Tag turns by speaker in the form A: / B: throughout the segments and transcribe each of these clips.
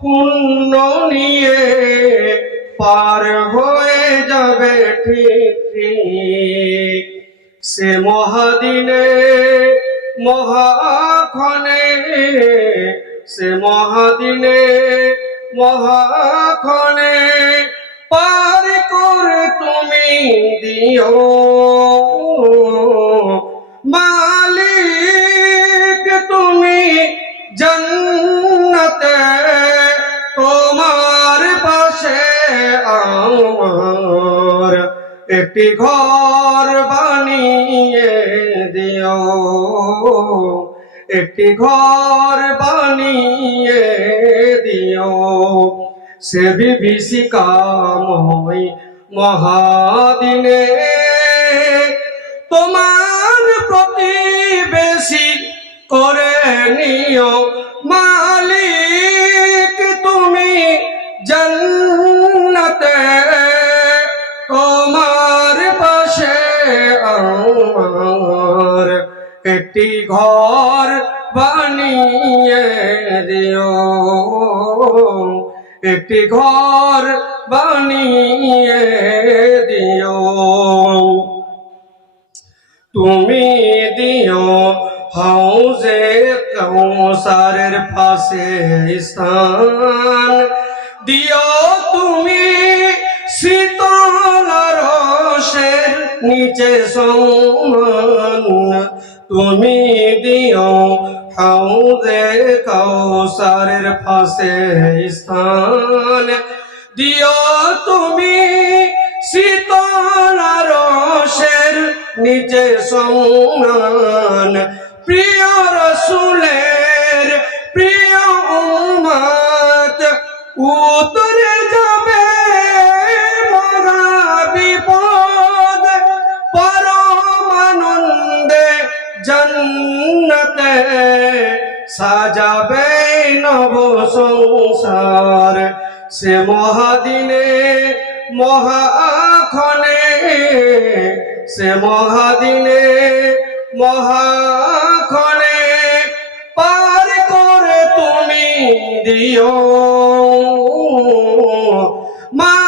A: পুণ্য নিয়ে পার হয়ে যাবে ঠিক সে মহাদিনে, মহাক্ষণে, সে মহাদিনে, মহাক্ষণে পার করে তুমি দিও। একটি ঘর বানিয়ে দিও। একটি ঘর বানিয়ে দিও। সে বিভীষিকাময় মহাদিনে। তোমার প্রতিবেশী করে নিও। একটি ঘর বানিয়ে দিও। একটি ঘর বানিয়ে দিও। তুমি দিও হাউজে কৌসারের পাশে স্থান। দিও তুমি শীতল রসের নিচে সম্মান। তুমি দিও হাউজে কৌসারের পাশে স্থান। দিও তুমি শীতল রসের নিচে সম্মান। প্রিয় রসুলের প্রিয় উম্মত উতরে যাবে জন্নতে সাজাবে নব সংসার সে মহাদিনে মহাখনে সে মহাদিনে মহাখনে পার করে তুমি দিও। মালিক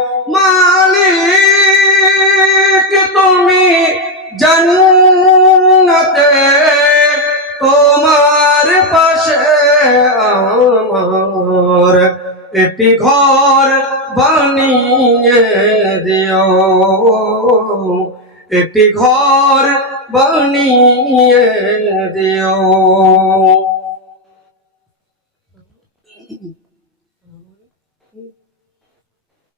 A: একটি ঘর বানিয়ে দিও একটি ঘর বানিয়ে দিও